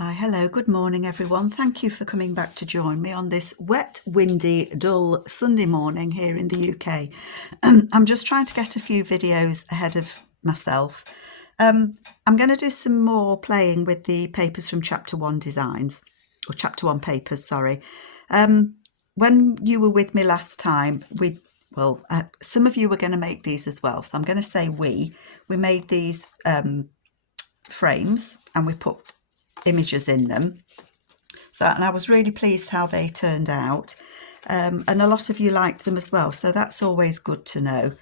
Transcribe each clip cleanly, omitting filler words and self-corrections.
Hi, hello, good morning everyone. Thank you for coming back to join me on this wet, windy, dull Sunday morning here in the UK. I'm just trying to get a few videos ahead of myself. I'm going to do some more playing with the papers from Chapter 1 designs, or Chapter 1 papers, sorry. When you were with me last time, some of you were going to make these as well. So I'm going to say we made these frames and we put images in them. And I was really pleased how they turned out, and a lot of you liked them as well, so that's always good to know.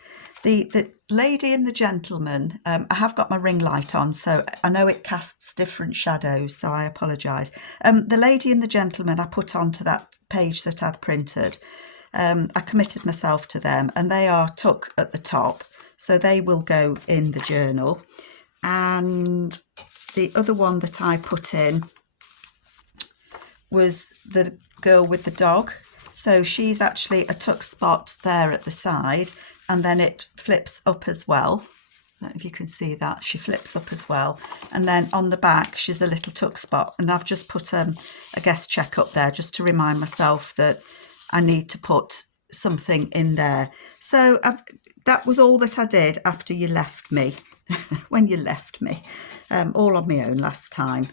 The lady and the gentleman, I have got my ring light on, so I know it casts different shadows, so I apologise. The lady and the gentleman I put onto that page that I'd printed. I committed myself to them, and they are tucked at the top, so they will go in the journal. And the other one that I put in was the girl with the dog. So she's actually a tuck spot there at the side, and then it flips up as well. I don't know if you can see that. She flips up as well. And then on the back, she's a little tuck spot. And I've just put a guest check up there just to remind myself that I need to put something in there. So that was all that I did after you left me, when you left me, all on my own last time.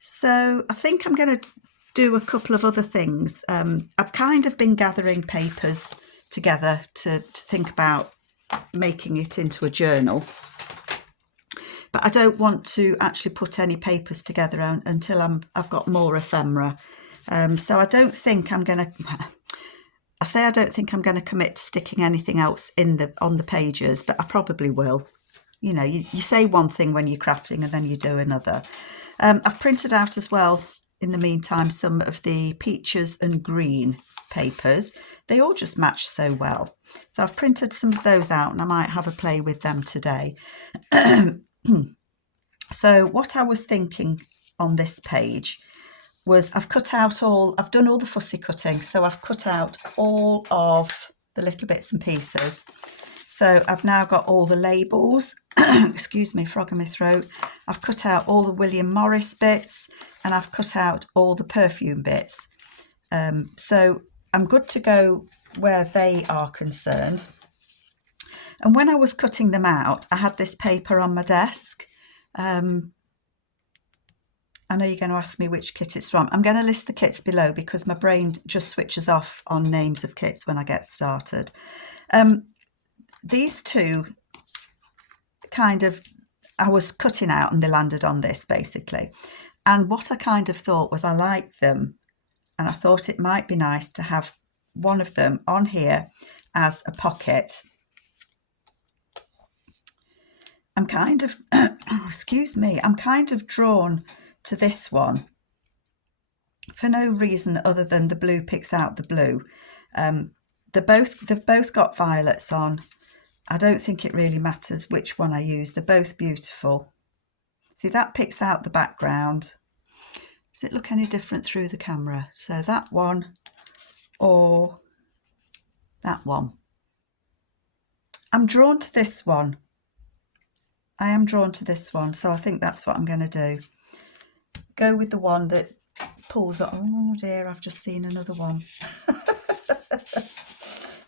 So I think I'm going to do a couple of other things. I've kind of been gathering papers together to think about making it into a journal, but I don't want to actually put any papers together until I've got more ephemera. So I don't think I'm going to. I don't think I'm going to commit to sticking anything else on the pages, but I probably will. You know, you say one thing when you're crafting and then you do another. I've printed out as well, in the meantime, some of the peaches and green papers. They all just match so well. So I've printed some of those out and I might have a play with them today. So what I was thinking on this page was I've done all the fussy cutting. So I've cut out all of the little bits and pieces. So I've now got all the labels, excuse me, frog in my throat. I've cut out all the William Morris bits and I've cut out all the perfume bits. So I'm good to go where they are concerned. And when I was cutting them out, I had this paper on my desk. I know you're going to ask me which kit it's from. I'm going to list the kits below because my brain just switches off on names of kits when I get started. These two I was cutting out and they landed on this basically. And what I kind of thought was I liked them and I thought it might be nice to have one of them on here as a pocket. I'm kind of, excuse me, I'm kind of drawn to this one for no reason other than the blue picks out the blue. They've both got violets on. I don't think it really matters which one I use. They're both beautiful. See, that picks out the background. Does it look any different through the camera? So that one or that one. I'm drawn to this one. I am drawn to this one, so I think that's what I'm going to do. Go with the one that pulls up. Oh dear, I've just seen another one.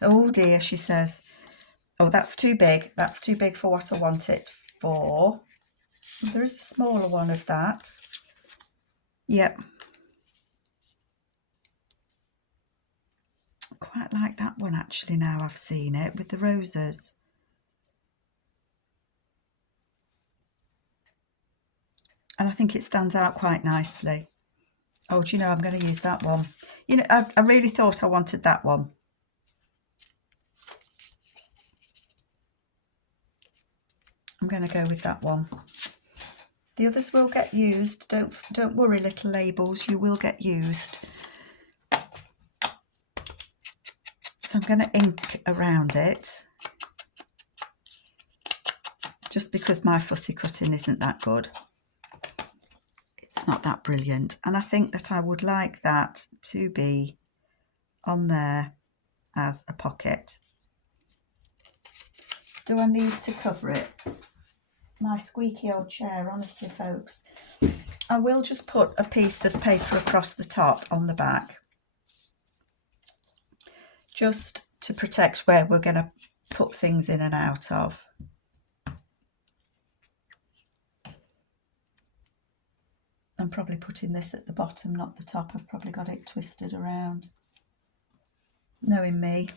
Oh dear, she says. Oh, that's too big. That's too big for what I want it for. There is a smaller one of that. Yep. I quite like that one actually now I've seen it with the roses. And I think it stands out quite nicely. Oh, do you know, I'm going to use that one. You know, I really thought I wanted that one. I'm going to go with that one. The others will get used. Don't worry, little labels, you will get used. So I'm going to ink around it, just because my fussy cutting isn't that good. It's not that brilliant. And I think that I would like that to be on there as a pocket. Do I need to cover it? My squeaky old chair, honestly, folks. I will just put a piece of paper across the top on the back, just to protect where we're going to put things in and out of. I'm probably putting this at the bottom, not the top. I've probably got it twisted around. Knowing me,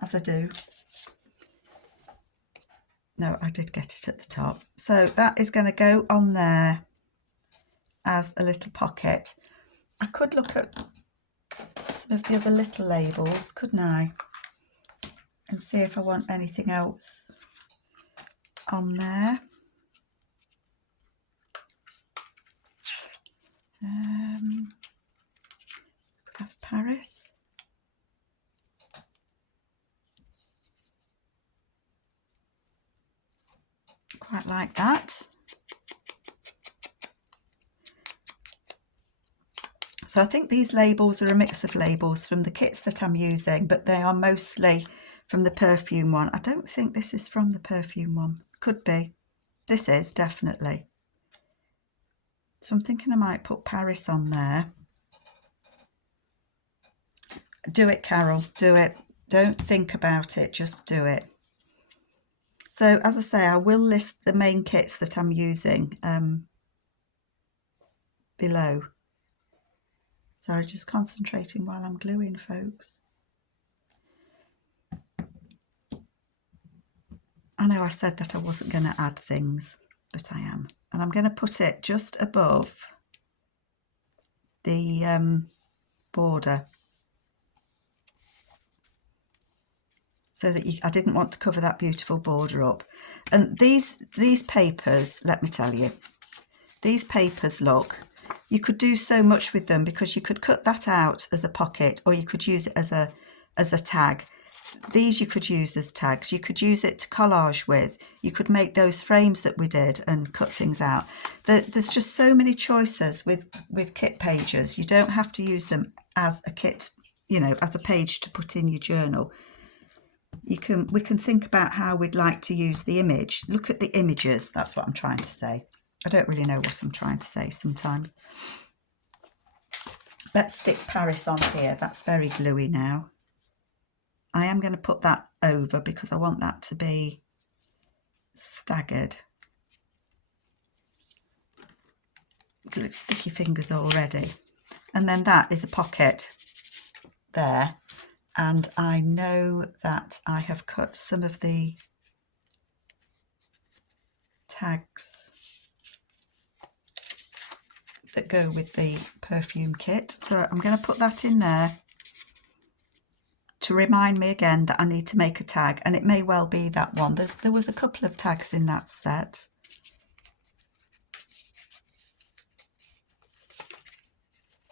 as I do. No, I did get it at the top. So that is going to go on there as a little pocket. I could look at some of the other little labels, couldn't I? And see if I want anything else on there. Could have Paris. Quite like that. So I think these labels are a mix of labels from the kits that I'm using, but they are mostly from the perfume one. I don't think this is from the perfume one. Could be. This is definitely. So I'm thinking I might put Paris on there. Do it, Carol, do it. Don't think about it, just do it. So as I say, I will list the main kits that I'm using below. Sorry, just concentrating while I'm gluing, folks. I know I said that I wasn't going to add things, but I am. And I'm going to put it just above the border. So that I didn't want to cover that beautiful border up. And these papers, let me tell you, these papers, look, you could do so much with them, because you could cut that out as a pocket, or you could use it as a tag. These you could use as tags. You could use it to collage with. You could make those frames that we did and cut things out. There's just so many choices with kit pages. You don't have to use them as a kit, you know, as a page to put in your journal. We can think about how we'd like to use the image. Look at the images. That's what I'm trying to say. I don't really know what I'm trying to say sometimes. Let's stick Paris on here. That's very gluey now. I am going to put that over because I want that to be staggered. Look at sticky fingers already. And then that is a pocket there. And I know that I have cut some of the tags that go with the perfume kit. So I'm going to put that in there to remind me again that I need to make a tag, and it may well be that one. There was a couple of tags in that set.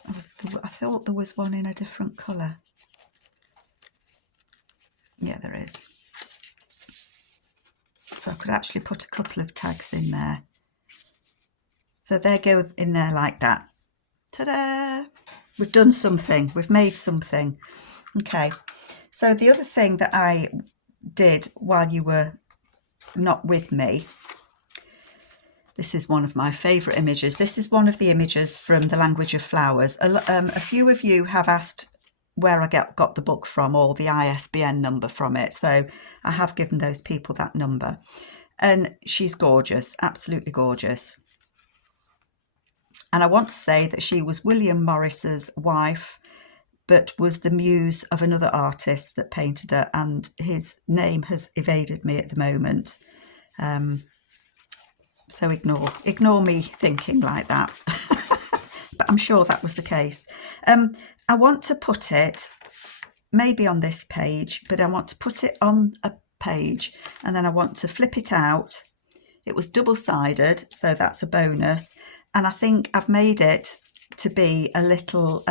I thought there was one in a different colour. Yeah, there is. So I could actually put a couple of tags in there. So they go in there like that. Ta-da! We've done something. We've made something. Okay. So the other thing that I did while you were not with me, this is one of my favourite images. This is one of the images from The Language of Flowers. A few of you have asked where I got the book from, or the ISBN number from it. So I have given those people that number. And she's gorgeous, absolutely gorgeous. And I want to say that she was William Morris's wife, but was the muse of another artist that painted her, and his name has evaded me at the moment. So ignore me thinking like that. But I'm sure that was the case. I want to put it maybe on this page, but I want to put it on a page, and then I want to flip it out. It was double-sided, so that's a bonus. And I think I've made it to be a little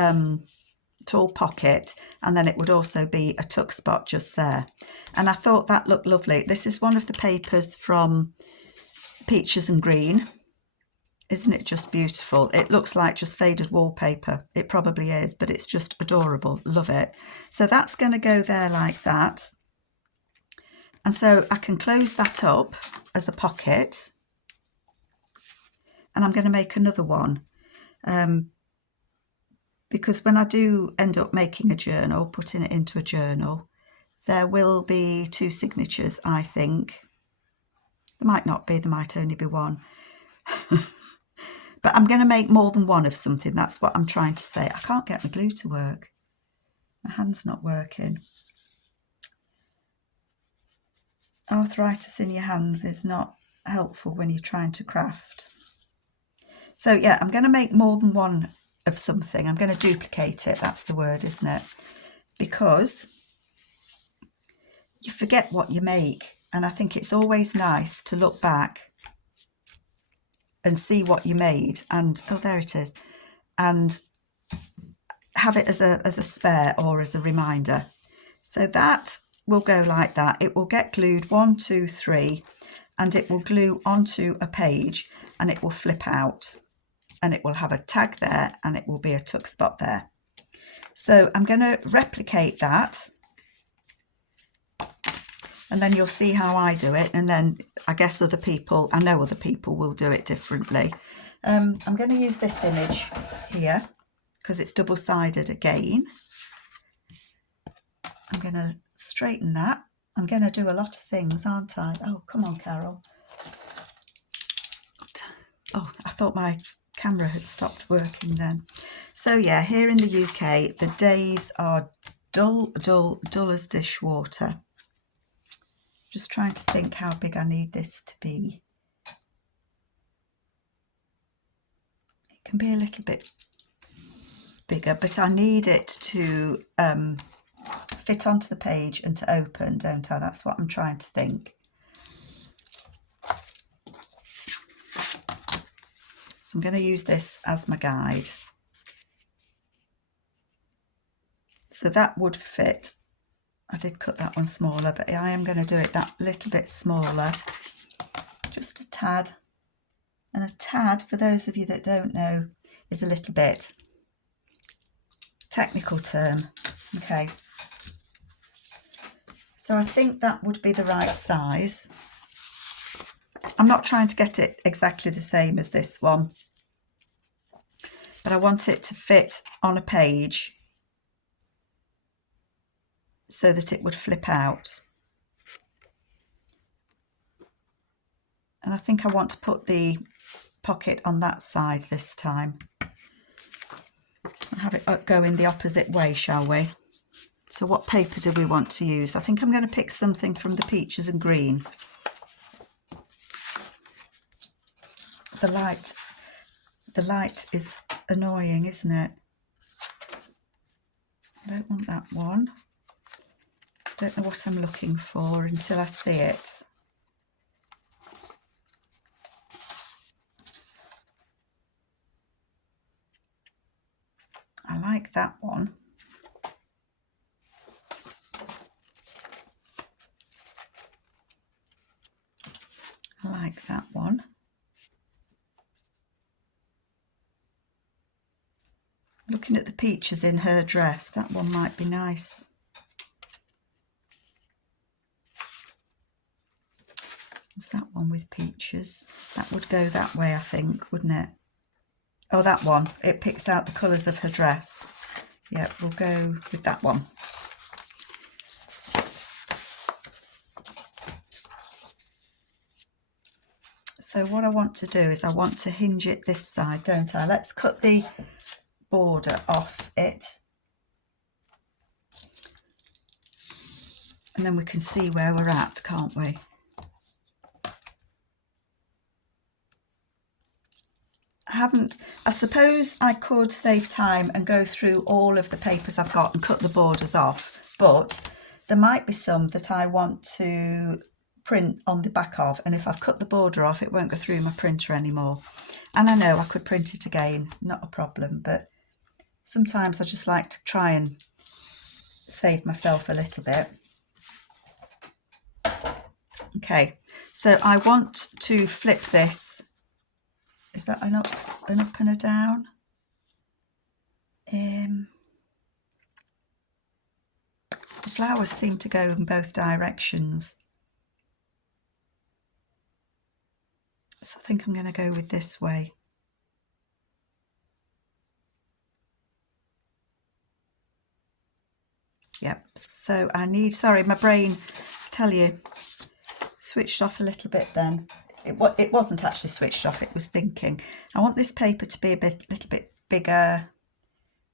tall pocket, and then it would also be a tuck spot just there. And I thought that looked lovely. This is one of the papers from Peaches and Green. Isn't it just beautiful? It looks like just faded wallpaper. It probably is, but it's just adorable. Love it. So that's going to go there like that. And so I can close that up as a pocket. and I'm going to make another one, because when I do end up making a journal, putting it into a journal, there will be 2 signatures, I think. There might not be, there might only be one. But I'm going to make more than one of something, that's what I'm trying to say. I can't get my glue to work. My hand's not working. Arthritis in your hands is not helpful when you're trying to craft. So yeah, I'm going to make more than one of something. I'm going to duplicate it, that's the word, isn't it? Because you forget what you make, and I think it's always nice to look back and see what you made, and oh, there it is, and have it as a spare or as a reminder. So that will go like that. It will get glued 1, 2, 3, and it will glue onto a page, and it will flip out, and it will have a tag there, and it will be a tuck spot there. So I'm going to replicate that, and then you'll see how I do it, and then I guess I know other people will do it differently. I'm going to use this image here because it's double-sided again. I'm going to straighten that. I'm going to do a lot of things, aren't I? Oh, come on, Carol. Oh, I thought my camera had stopped working then. So yeah, here in the UK, the days are dull as dishwater. Just trying to think how big I need this to be. It can be a little bit bigger, but I need it to fit onto the page and to open, don't I? That's what I'm trying to think. I'm going to use this as my guide. So that would fit. I did cut that one smaller, but I am going to do it that little bit smaller, just a tad. And a tad, for those of you that don't know, is a little bit. Technical term. Okay. So I think that would be the right size. I'm not trying to get it exactly the same as this one, but I want it to fit on a page so that it would flip out. And I think I want to put the pocket on that side this time. I'll have it go in the opposite way, shall we? So what paper do we want to use? I think I'm going to pick something from the peaches and green. The light is annoying, isn't it? I don't want that one. Don't know what I'm looking for until I see it. I like that one. I like that one. Looking at the peaches in her dress, that one might be nice. What's that one with peaches? That would go that way, I think, wouldn't it? Oh, that one. It picks out the colours of her dress. Yeah, we'll go with that one. So what I want to do is I want to hinge it this side, don't I? Let's cut the border off it. And then we can see where we're at, can't we? I suppose I could save time and go through all of the papers I've got and cut the borders off, but there might be some that I want to print on the back of, and if I've cut the border off, it won't go through my printer anymore. And I know I could print it again, not a problem, but sometimes I just like to try and save myself a little bit. Okay, so I want to flip this. Is that an up and a down? The flowers seem to go in both directions. So I think I'm going to go with this way. Yep, so I need, sorry, my brain, I tell you, switched off a little bit then. It wasn't actually switched off, it was thinking. I want this paper to be little bit bigger,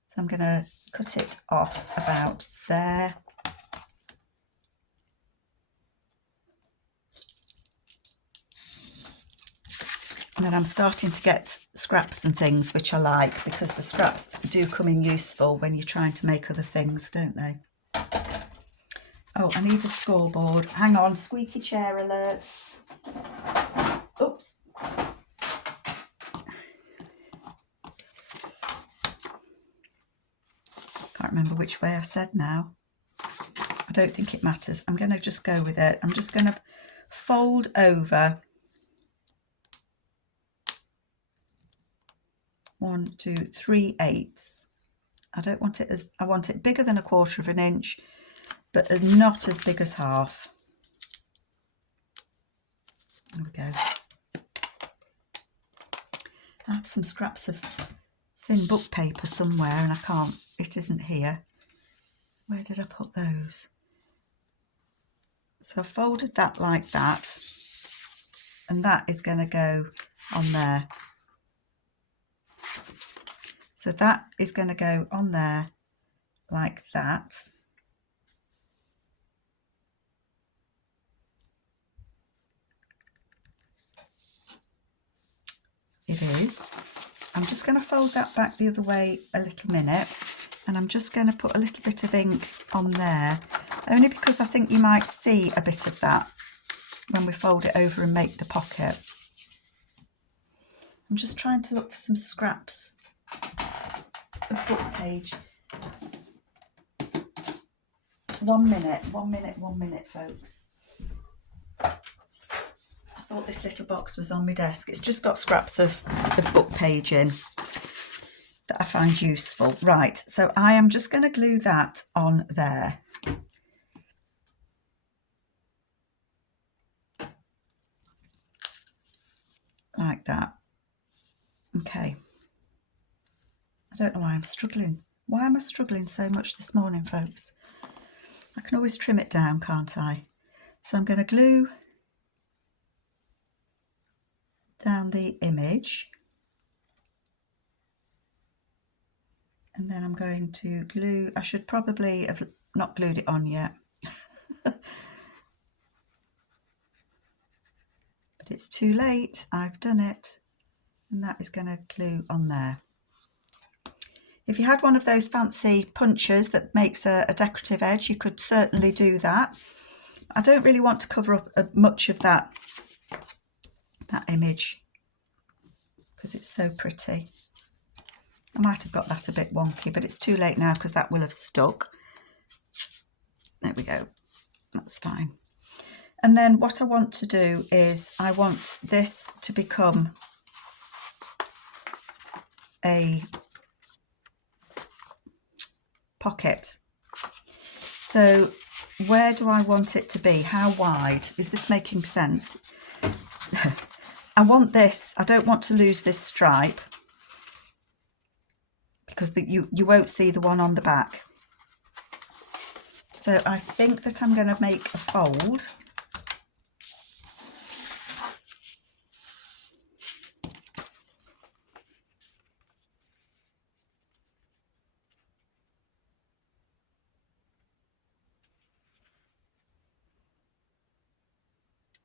so I'm going to cut it off about there. And then I'm starting to get scraps and things, which I like, because the scraps do come in useful when you're trying to make other things, don't they? Oh, I need a scoreboard. Hang on, squeaky chair alert. Oops. Can't remember which way I said now. I don't think it matters. I'm going to just go with it. I'm just going to fold over 1, 2, 3/8. I don't want it as, I want it bigger than 1/4 of an inch, but not as big as half. There we go. I had some scraps of thin book paper somewhere and I can't, it isn't here. Where did I put those? So I folded that like that, and that is going to go on there. So that is going to go on there like that. It is. I'm just going to fold that back the other way a little minute, and I'm just going to put a little bit of ink on there, only because I think you might see a bit of that when we fold it over and make the pocket. I'm just trying to look for some scraps of book page. 1 minute, folks. I thought this little box was on my desk. It's just got scraps of book page in that I find useful. Right, so I am just going to glue that on there. Like that. Okay. I don't know why I'm struggling. Why am I struggling so much this morning, folks? I can always trim it down, can't I? So I'm going to glue down the image. And then I'm going to glue, I should probably have not glued it on yet. But it's too late, I've done it. And that is going to glue on there. If you had one of those fancy punchers that makes a decorative edge, you could certainly do that. I don't really want to cover up much of that image because it's so pretty. I might have got that a bit wonky, but it's too late now because that will have stuck. There we go. That's fine. And then what I want to do is I want this to become a pocket. So where do I want it to be? How wide? Is this making sense? I want this, I don't want to lose this stripe because you won't see the one on the back. So I think that I'm going to make a fold.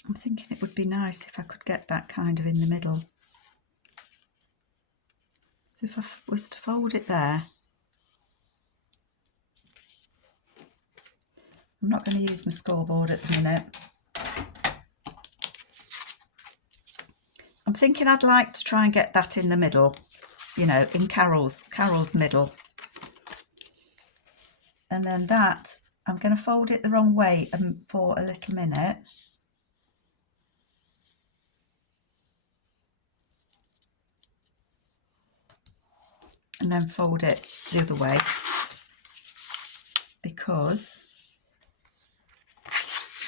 I'm thinking it would be nice if I could get that kind of in the middle. So if I was to fold it there, I'm not going to use my scoreboard at the minute. I'm thinking I'd like to try and get that in the middle, you know, in Carol's middle. And then that, I'm going to fold it the wrong way for a little minute. And then fold it the other way, because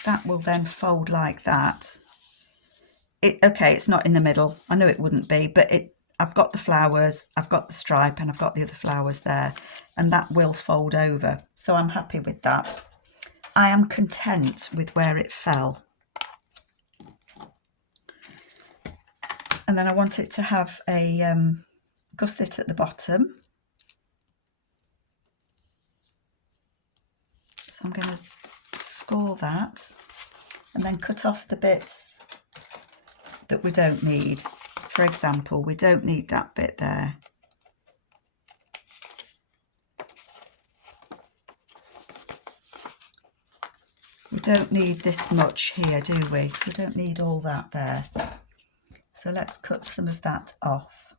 that will then fold like that. Okay, it's not in the middle. I know it wouldn't be, but I've got the flowers, I've got the stripe, and I've got the other flowers there, and that will fold over. So I'm happy with that. I am content with where it fell. And then I want it to have a gusset at the bottom. So I'm going to score that and then cut off the bits that we don't need. For example, we don't need that bit there. We don't need this much here, do we? We don't need all that there. So let's cut some of that off.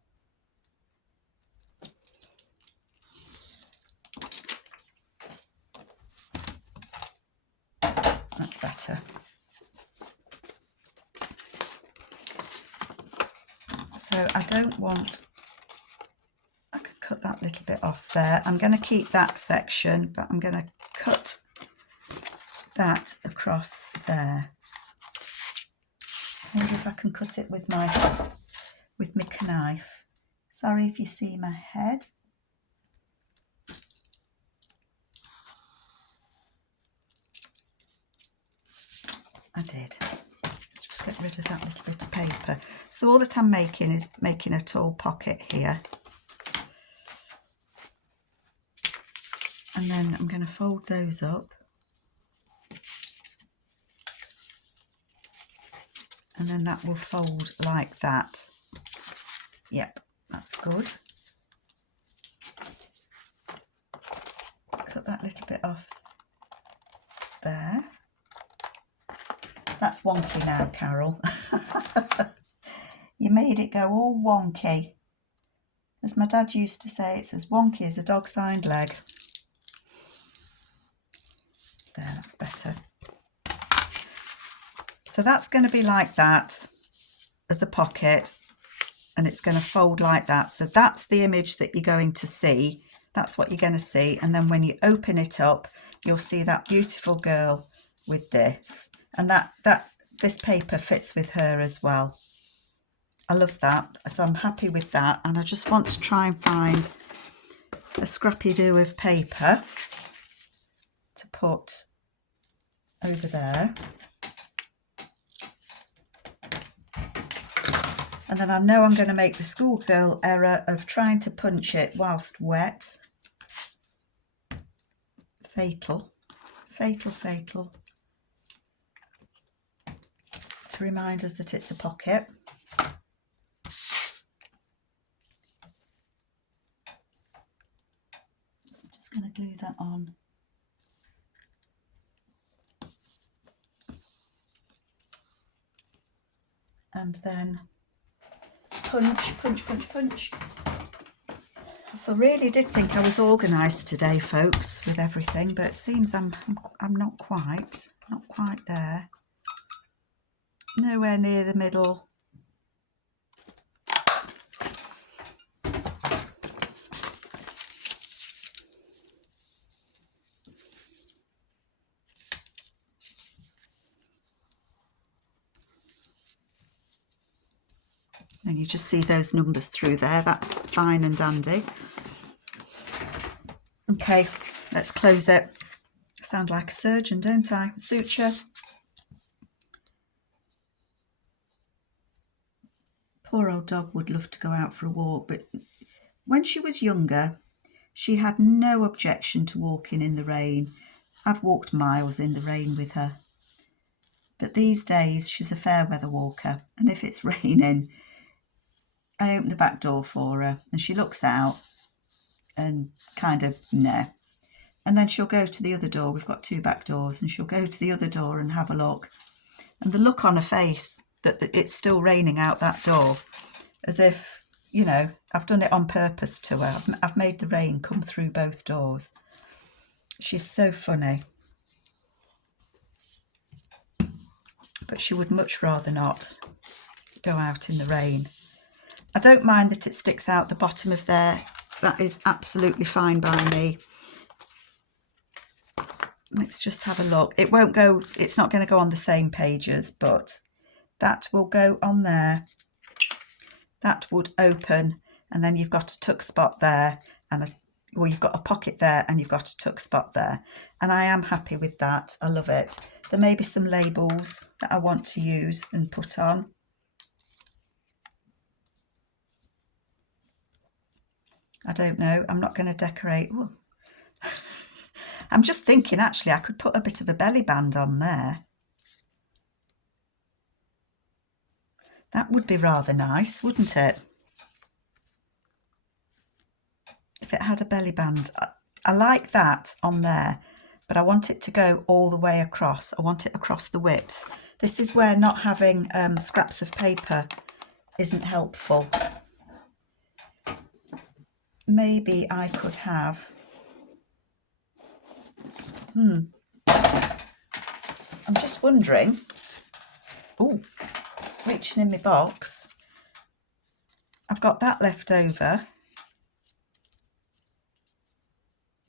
That's better. So I don't want, I could cut that little bit off there. I'm going to keep that section, but I'm going to cut that across there. I wonder if I can cut it with my knife. Sorry if you see my head. I did. Let's just get rid of that little bit of paper. So all that I'm making is making a tall pocket here. And then I'm going to fold those up. And then that will fold like that. Yep, that's good. Cut that little bit off there. That's wonky now, Carol. You made it go all wonky. As my dad used to say, it's as wonky as a dog's hind leg. There, that's better. So that's going to be like that as a pocket, and it's going to fold like that. So that's the image that you're going to see. That's what you're going to see. And then when you open it up, you'll see that beautiful girl with this. And this paper fits with her as well. I love that. So I'm happy with that. And I just want to try and find a scrappy do of paper to put over there. And then I know I'm going to make the schoolgirl error of trying to punch it whilst wet. Fatal, fatal, fatal. To remind us that it's a pocket. I'm just going to glue that on. And then punch, punch, punch, punch. I really did think I was organised today, folks, with everything, but it seems I'm not quite there. Nowhere near the middle. And you just see those numbers through there. That's fine and dandy. Okay, let's close it. I sound like a surgeon, don't I? Suture. Poor old dog would love to go out for a walk, but when she was younger, she had no objection to walking in the rain. I've walked miles in the rain with her. But these days, she's a fair weather walker, and if it's raining, I open the back door for her and she looks out and kind of, nah. And then she'll go to the other door. We've got 2 back doors, and she'll go to the other door and have a look. And the look on her face that it's still raining out that door, as if, you know, I've done it on purpose to her. I've made the rain come through both doors. She's so funny. But she would much rather not go out in the rain. I don't mind that it sticks out the bottom of there. That is absolutely fine by me. Let's just have a look. It won't go, it's not going to go on the same pages, but that will go on there. that would open, and then you've got a tuck spot there, and well, you've got a pocket there and you've got a tuck spot there. And I am happy with that. I love it. There may be some labels that I want to use and put on. I don't know. I'm not going to decorate. Ooh. I'm just thinking, actually, I could put a bit of a belly band on there. That would be rather nice, wouldn't it? If it had a belly band. I like that on there, but I want it to go all the way across. I want it across the width. This is where not having scraps of paper isn't helpful. Maybe I could have... I'm just wondering... Oh, reaching in my box. I've got that left over.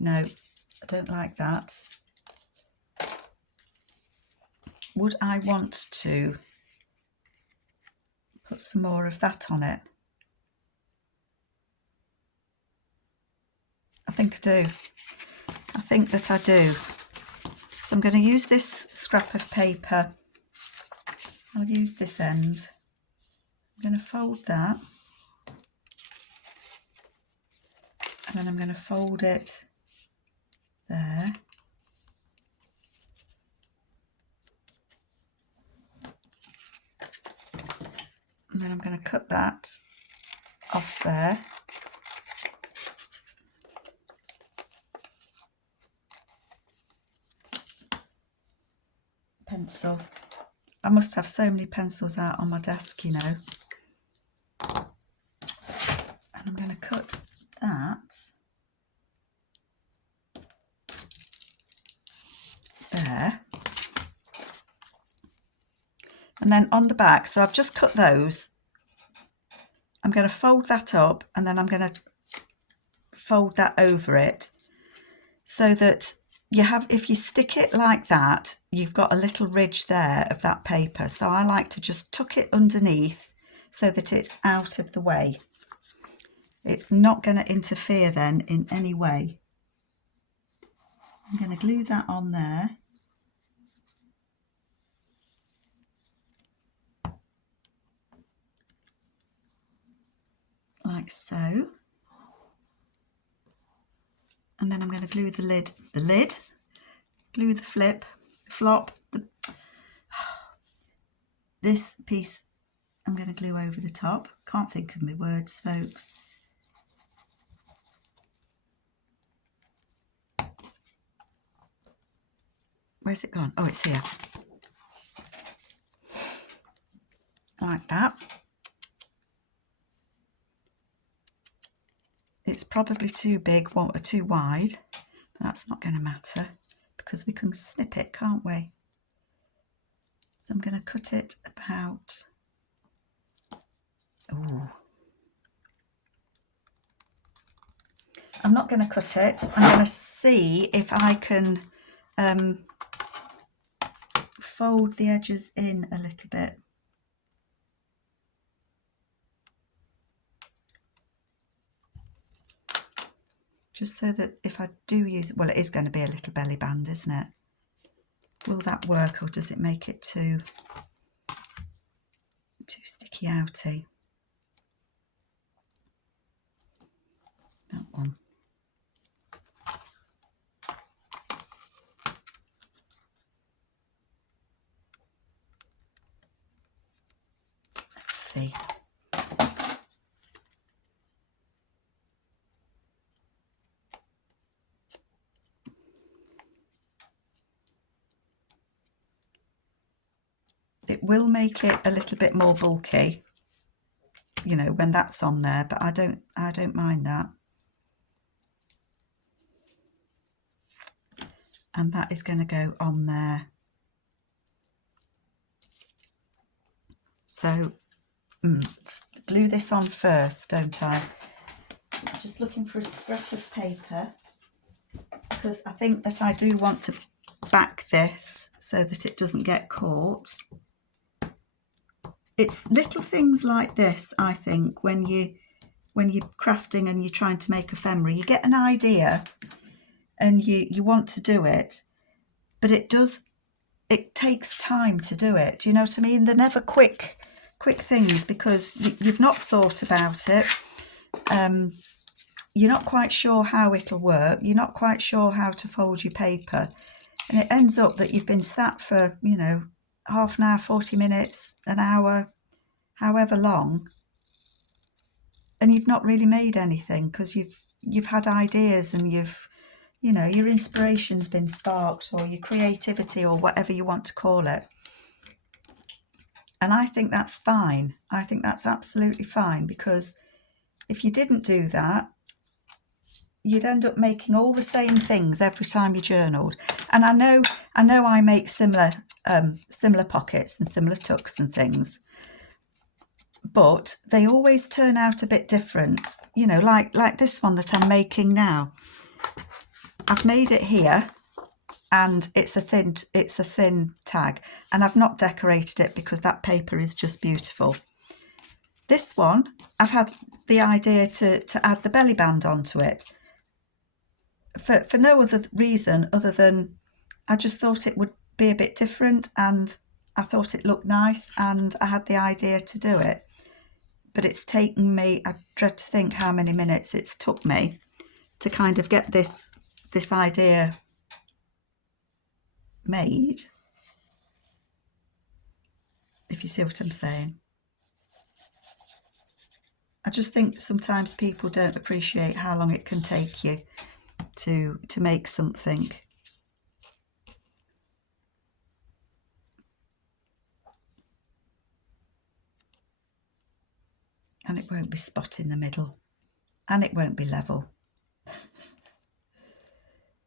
No, I don't like that. Would I want to put some more of that on it? I think I do. I think that I do. So I'm going to use this scrap of paper. I'll use this end. I'm going to fold that. And then I'm going to fold it there. And then I'm going to cut that off there. Pencil. I must have so many pencils out on my desk, you know. And I'm going to cut that there. And then on the back, so I've just cut those. I'm going to fold that up, and then I'm going to fold that over it, so that you have, if you stick it like that, you've got a little ridge there of that paper. So I like to just tuck it underneath so that it's out of the way. It's not going to interfere then in any way. I'm going to glue that on there. Like so. And then I'm going to glue the lid, glue the flop, this piece I'm going to glue over the top. Can't think of my words, folks. Where's it gone? Oh, it's here. Like that. It's probably too big or too wide. That's not going to matter because we can snip it, can't we? So I'm going to cut it about... Ooh. I'm not going to cut it. I'm going to see if I can fold the edges in a little bit. Just so that if I do use it, well, it is going to be a little belly band, isn't it? Will that work, or does it make it too sticky outy? That one. Let's see. It will make it a little bit more bulky, you know, when that's on there, but I don't mind that. And that is going to go on there. So glue this on first, don't I? I'm just looking for a scrap of paper because I think that I do want to back this so that it doesn't get caught. it's little things like this, I think, when you're crafting and you're trying to make ephemera, you get an idea and you want to do it, but it takes time to do it. Do you know what I mean? They're never quick things because you've not thought about it. You're not quite sure how it'll work. You're not quite sure how to fold your paper. And it ends up that you've been sat for, you know, half an hour, 40 minutes, an hour, however long, and you've not really made anything because you've had ideas and you know, your inspiration's been sparked, or your creativity, or whatever you want to call it. And I think that's fine. I think that's absolutely fine, because if you didn't do that, you'd end up making all the same things every time you journaled. And I know I make similar pockets and similar tucks and things, but they always turn out a bit different. You know, like this one that I'm making now. I've made it here, and it's a thin tag, and I've not decorated it because that paper is just beautiful. This one, I've had the idea to add the belly band onto it for no other reason other than I just thought it would be a bit different, and I thought it looked nice, and I had the idea to do it. But it's taken me, I dread to think how many minutes it's took me to kind of get this idea made, if you see what I'm saying. I just think sometimes people don't appreciate how long it can take you to make something. And it won't be spot in the middle, and it won't be level,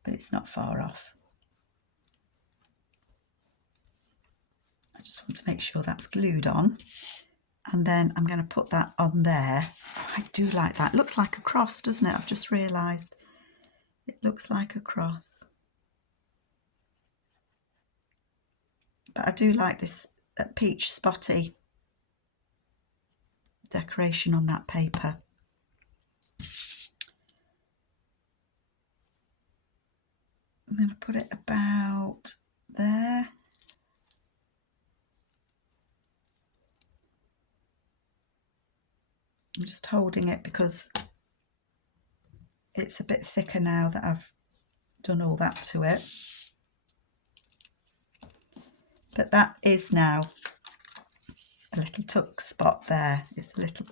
but it's not far off. I just want to make sure that's glued on, and then I'm going to put that on there. I do like that. It looks like a cross, doesn't it? I've just realised it looks like a cross. But I do like this peach spotty decoration on that paper. I'm going to put it about there. I'm just holding it because it's a bit thicker now that I've done all that to it. But that is now a little tuck spot there. It's a little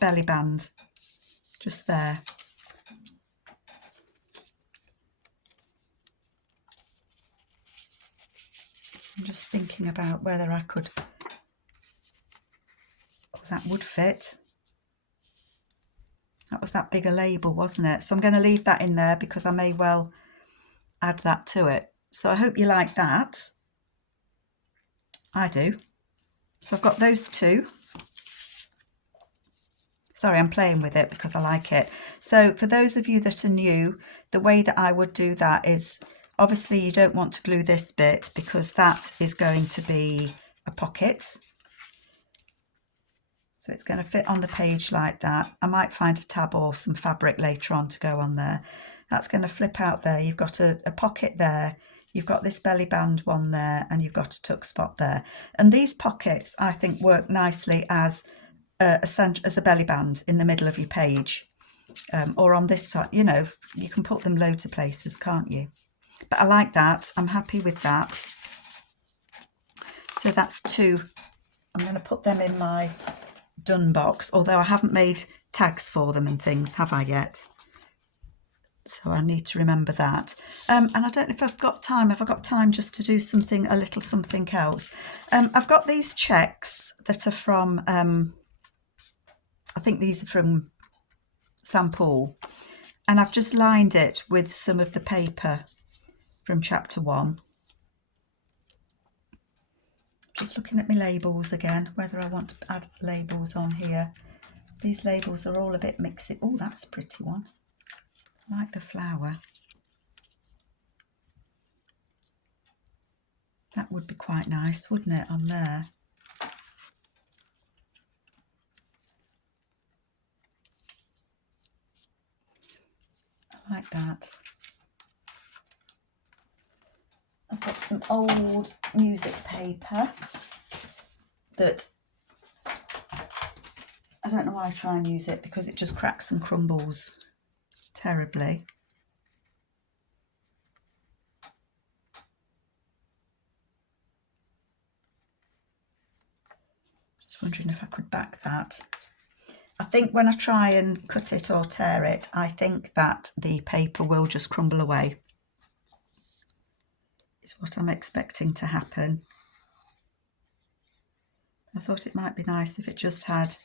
belly band just there. I'm just thinking about whether I could, oh, that would fit. That was that bigger label, wasn't it? So I'm going to leave that in there because I may well add that to it. So I hope you like that. I do. So I've got those two. Sorry, I'm playing with it because I like it. So for those of you that are new, the way that I would do that is, obviously you don't want to glue this bit because that is going to be a pocket. So it's going to fit on the page like that. I might find a tab or some fabric later on to go on there. That's going to flip out there. You've got a pocket there. You've got this belly band one there, and you've got a tuck spot there. And these pockets, I think, work nicely as a belly band in the middle of your page, or on this side. You know, you can put them loads of places, can't you? But I like that. I'm happy with that. So that's two. I'm going to put them in my done box, although I haven't made tags for them and things, have I yet? So I need to remember that. And I don't know if I've got time. Have I got time just to do a little something else? I've got these checks that are from, I think these are from St. Paul, and I've just lined it with some of the paper from chapter 1. Just looking at my labels again, whether I want to add labels on here. These labels are all a bit mixy. Oh, that's a pretty one. I like the flower. That would be quite nice, wouldn't it, on there? like that. I've got some old music paper that I don't know why I try and use it, because it just cracks and crumbles terribly. Just wondering if I could back that. I think when I try and cut it or tear it, I think that the paper will just crumble away. Is what I'm expecting to happen. I thought it might be nice if it just had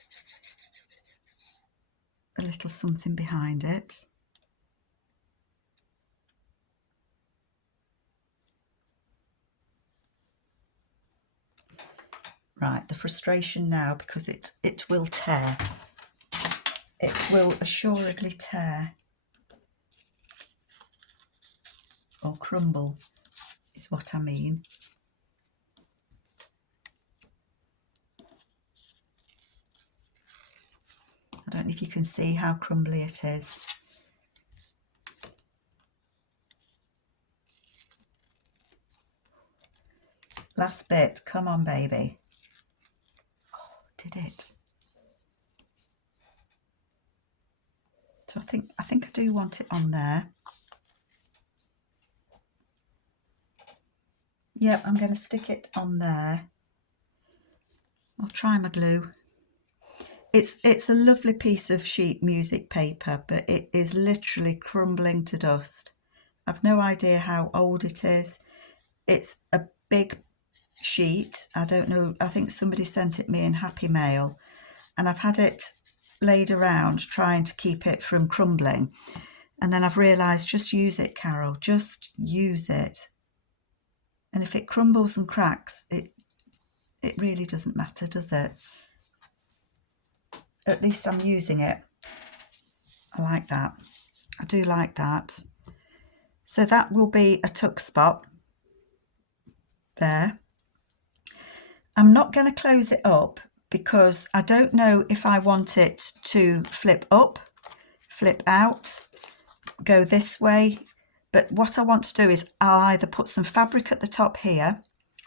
a little something behind it. Right, the frustration now, because it will tear. It will assuredly tear or crumble, is what I mean. I don't know if you can see how crumbly it is. Last bit, come on baby. Oh, did it. So I think I do want it on there. Yep, I'm going to stick it on there. I'll try my glue. It's a lovely piece of sheet music paper, but it is literally crumbling to dust. I've no idea how old it is. It's a big sheet. I don't know, I think somebody sent it me in Happy Mail, and I've had it laid around trying to keep it from crumbling. And then I've realised, just use it, Carol, just use it. And if it crumbles and cracks, it really doesn't matter, does it? At least I'm using it. I like that. I do like that. So that will be a tuck spot there. I'm not going to close it up because I don't know if I want it to flip up, flip out, go this way. But what I want to do is I'll either put some fabric at the top here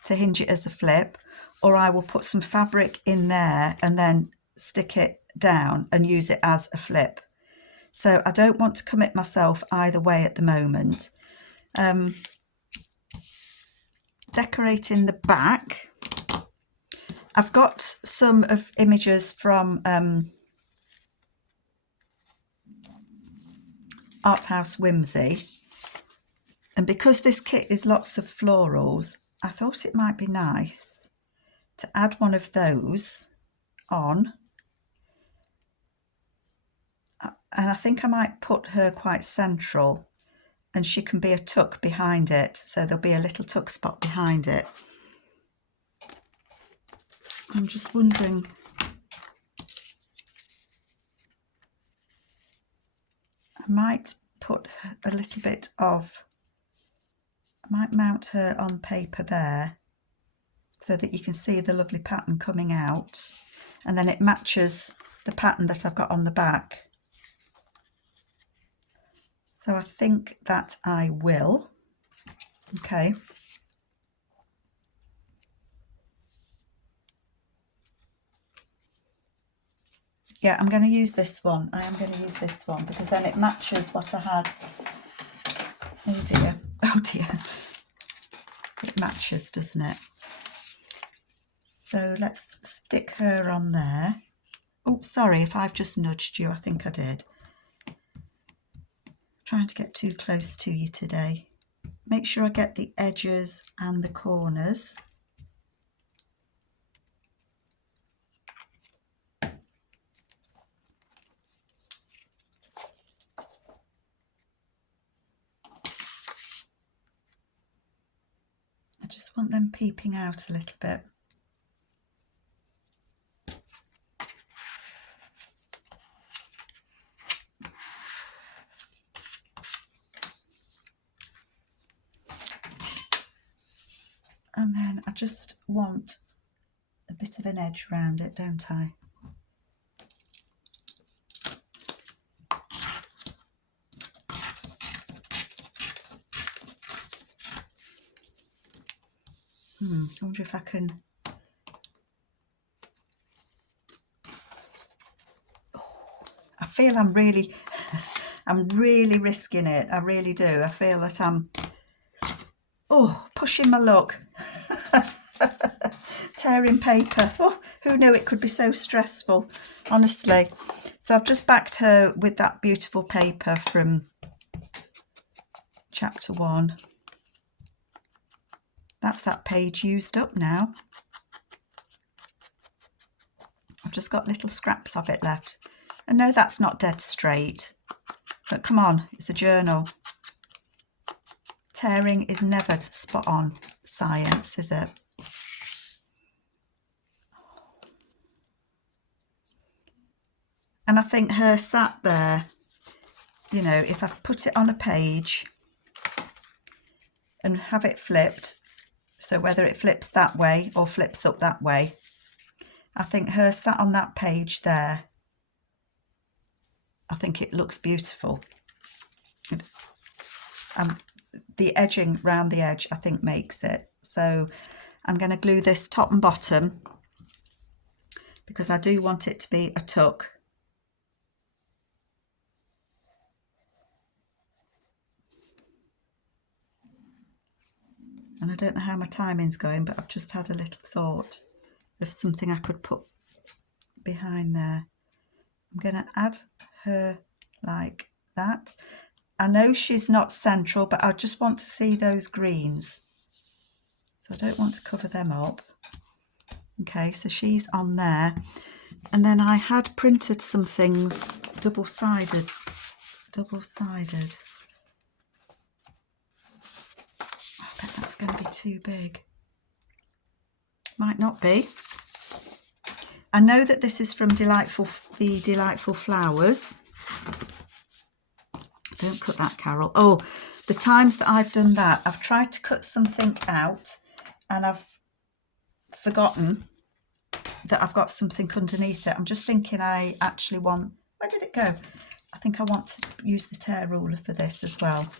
to hinge it as a flip, or I will put some fabric in there and then stick it down and use it as a flip. So I don't want to commit myself either way at the moment. Decorating the back, I've got some of images from Art House Whimsy, and because this kit is lots of florals, I thought it might be nice to add one of those on. And I think I might put her quite central, and she can be a tuck behind it, so there'll be a little tuck spot behind it. I'm just wondering, I might put a little bit of, I might mount her on paper there so that you can see the lovely pattern coming out, and then it matches the pattern that I've got on the back. So I think that I will. Okay. Yeah, I'm going to use this one. I am going to use this one because then it matches what I had. Oh dear. Oh dear. It matches, doesn't it? So let's stick her on there. Oh, sorry if I've just nudged you. I think I did. Trying to get too close to you today. Make sure I get the edges and the corners. I just want them peeping out a little bit. And then I just want a bit of an edge around it, don't I? I wonder if I can. I feel I'm really risking it. I really do. I feel that I'm pushing my luck. Tearing paper. Oh, who knew it could be so stressful, honestly. So I've just backed her with that beautiful paper from chapter 1. That's that page used up now. I've just got little scraps of it left. And no, that's not dead straight. But come on, it's a journal. Tearing is never spot on science, is it? And I think her sat there, you know, if I put it on a page and have it flipped, so whether it flips that way or flips up that way, I think her sat on that page there, I think it looks beautiful. The edging round the edge, I think, makes it. So I'm going to glue this top and bottom because I do want it to be a tuck. And I don't know how my timing's going, but I've just had a little thought of something I could put behind there. I'm going to add her like that. I know she's not central, but I just want to see those greens. So I don't want to cover them up. Okay, so she's on there. And then I had printed some things double-sided. Double-sided. I bet that's going to be too big. Might not be. I know that this is from the Delightful Flowers. Don't cut that, Carol. Oh, the times that I've done that, I've tried to cut something out and I've forgotten that I've got something underneath it. I'm just thinking I actually want... Where did it go? I think I want to use the tear ruler for this as well.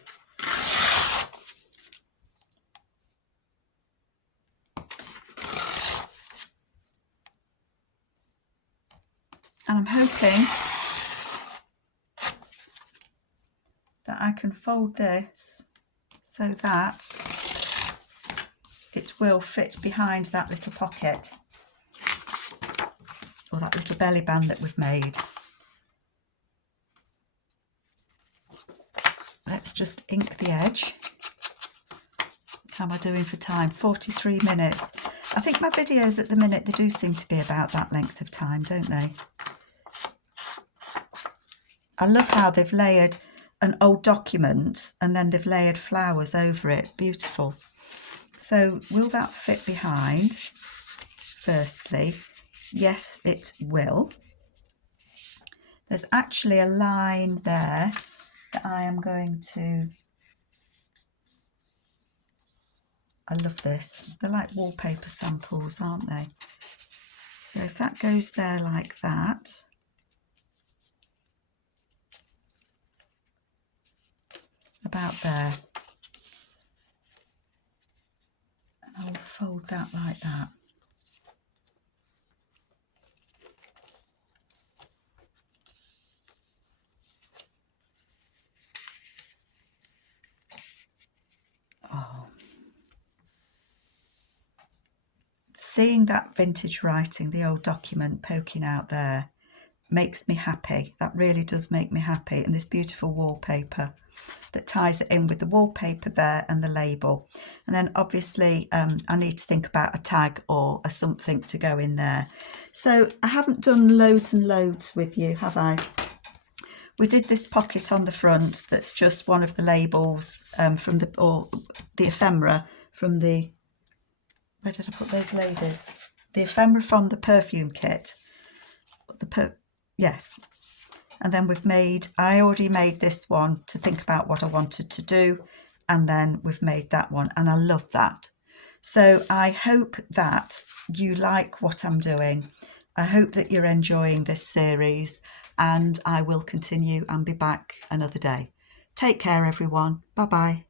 And I'm hoping that I can fold this so that it will fit behind that little pocket or that little belly band that we've made. Let's just ink the edge. How am I doing for time? 43 minutes. I think my videos at the minute, they do seem to be about that length of time, don't they? I love how they've layered an old document and then they've layered flowers over it. Beautiful. So will that fit behind? Firstly, yes, it will. There's actually a line there that I am going to... I love this. They're like wallpaper samples, aren't they? So if that goes there like that, about there, and I'll fold that like that. Oh, seeing that vintage writing, the old document poking out there, makes me happy. That really does make me happy. And this beautiful wallpaper that ties it in with the wallpaper there and the label. And then obviously I need to think about a tag or a something to go in there. So I haven't done loads and loads with you, have I? We did this pocket on the front that's just one of the labels from the ephemera from the... Where did I put those ladies? The ephemera from the perfume kit. Yes. And then we've made... I already made this one to think about what I wanted to do. And then we've made that one. And I love that. So I hope that you like what I'm doing. I hope that you're enjoying this series. And I will continue and be back another day. Take care, everyone. Bye-bye.